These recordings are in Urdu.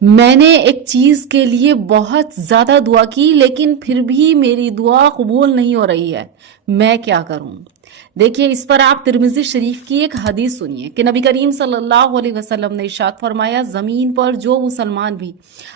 میں نے ایک چیز کے لیے بہت زیادہ دعا کی لیکن پھر بھی میری دعا قبول نہیں ہو رہی ہے، میں کیا کروں؟ دیکھیے، اس پر آپ ترمذی شریف کی ایک حدیث سنیے کہ نبی کریم صلی اللہ علیہ وسلم نے ارشاد فرمایا، زمین پر جو مسلمان بھی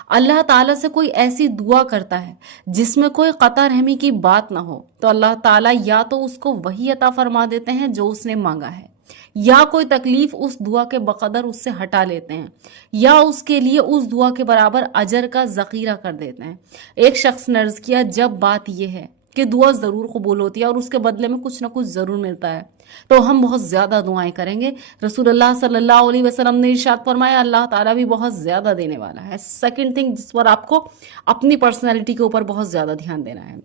اللہ تعالیٰ سے کوئی ایسی دعا کرتا ہے جس میں کوئی قطع رحمی کی بات نہ ہو تو اللہ تعالیٰ یا تو اس کو وہی عطا فرما دیتے ہیں جو اس نے مانگا ہے، یا کوئی تکلیف اس دعا کے بقدر اس سے ہٹا لیتے ہیں، یا اس کے لیے اس دعا کے برابر اجر کا ذخیرہ کر دیتے ہیں۔ ایک شخص نے عرض کیا، جب بات یہ ہے کہ دعا ضرور قبول ہوتی ہے اور اس کے بدلے میں کچھ نہ کچھ ضرور ملتا ہے تو ہم بہت زیادہ دعائیں کریں گے۔ رسول اللہ صلی اللہ علیہ وسلم نے ارشاد فرمایا، اللہ تعالیٰ بھی بہت زیادہ دینے والا ہے۔ سیکنڈ تھنگ جس پر آپ کو اپنی پرسنالٹی کے اوپر بہت زیادہ دھیان دینا ہے،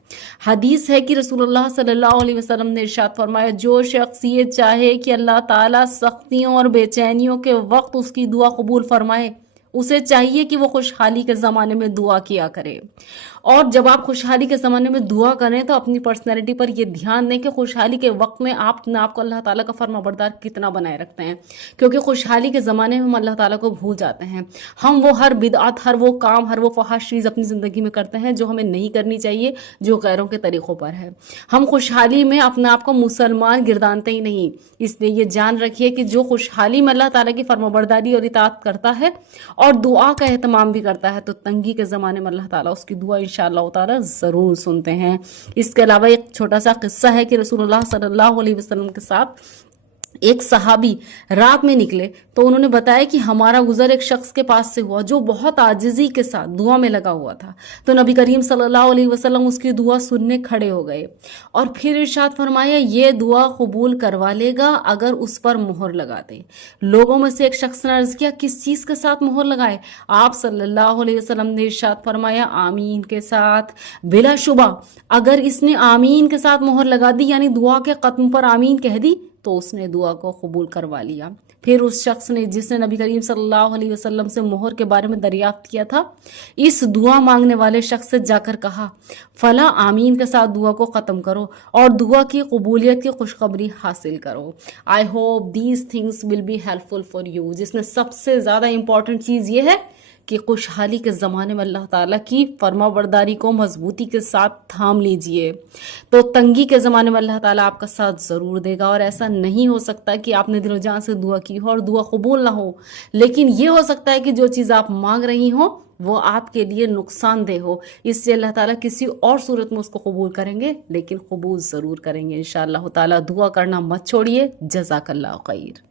حدیث ہے کہ رسول اللہ صلی اللہ علیہ وسلم نے ارشاد فرمایا، جو شخص یہ چاہے کہ اللہ تعالیٰ سختیوں اور بے چینیوں کے وقت اس کی دعا قبول فرمائے، اسے چاہیے کہ وہ خوشحالی کے زمانے میں دعا کیا کرے۔ اور جب آپ خوشحالی کے زمانے میں دعا کریں تو اپنی پرسنالٹی پر یہ دھیان دیں کہ خوشحالی کے وقت میں آپ اپنے آپ کو اللہ تعالیٰ کا فرما بردار کتنا بنائے رکھتے ہیں، کیونکہ خوشحالی کے زمانے میں ہم اللہ تعالیٰ کو بھول جاتے ہیں۔ ہم وہ ہر بدعت، ہر وہ کام، ہر وہ فحش چیز اپنی زندگی میں کرتے ہیں جو ہمیں نہیں کرنی چاہیے، جو غیروں کے طریقوں پر ہے۔ ہم خوشحالی میں اپنے آپ کو مسلمان گردانتے ہی نہیں، اس لیے یہ جان رکھیے کہ جو خوشحالی میں اللہ تعالیٰ کی فرما برداری اور اطاعت کرتا ہے اور دعا کا اہتمام بھی کرتا ہے تو تنگی کے زمانے میں اللہ تعالیٰ اس کی دعا انشاءاللہ تعالیٰ ضرور سنتے ہیں۔ اس کے علاوہ ایک چھوٹا سا قصہ ہے کہ رسول اللہ صلی اللہ علیہ وسلم کے ساتھ ایک صحابی رات میں نکلے تو انہوں نے بتایا کہ ہمارا گزر ایک شخص کے پاس سے ہوا جو بہت عاجزی کے ساتھ دعا میں لگا ہوا تھا، تو نبی کریم صلی اللہ علیہ وسلم اس کی دعا سننے کھڑے ہو گئے اور پھر ارشاد فرمایا، یہ دعا قبول کروا لے گا اگر اس پر مہر لگا دے۔ لوگوں میں سے ایک شخص نے عرض کیا، کس چیز کے ساتھ مہر لگائے؟ آپ صلی اللہ علیہ وسلم نے ارشاد فرمایا، آمین کے ساتھ۔ بلا شبہ اگر اس نے آمین کے ساتھ مہر لگا دی، یعنی دعا کے ختم پر آمین کہہ دی، تو اس نے دعا کو قبول کروا لیا۔ پھر اس شخص نے جس نے نبی کریم صلی اللہ علیہ وسلم سے مہر کے بارے میں دریافت کیا تھا، اس دعا مانگنے والے شخص سے جا کر کہا، فلاں آمین کے ساتھ دعا کو ختم کرو اور دعا کی قبولیت کی خوشخبری حاصل کرو۔ I hope these things will be helpful for you۔ جس میں سب سے زیادہ امپورٹنٹ چیز یہ ہے کہ خوشحالی کے زمانے میں اللہ تعالیٰ کی فرما برداری کو مضبوطی کے ساتھ تھام لیجئے، تو تنگی کے زمانے میں اللہ تعالیٰ آپ کا ساتھ ضرور دے گا۔ اور ایسا نہیں ہو سکتا کہ آپ نے دل و جان سے دعا کی ہو اور دعا قبول نہ ہو، لیکن یہ ہو سکتا ہے کہ جو چیز آپ مانگ رہی ہوں وہ آپ کے لیے نقصان دہ ہو، اس لیے اللہ تعالیٰ کسی اور صورت میں اس کو قبول کریں گے، لیکن قبول ضرور کریں گے انشاءاللہ تعالیٰ۔ دعا کرنا مت چھوڑیے۔ جزاک اللہ خیر۔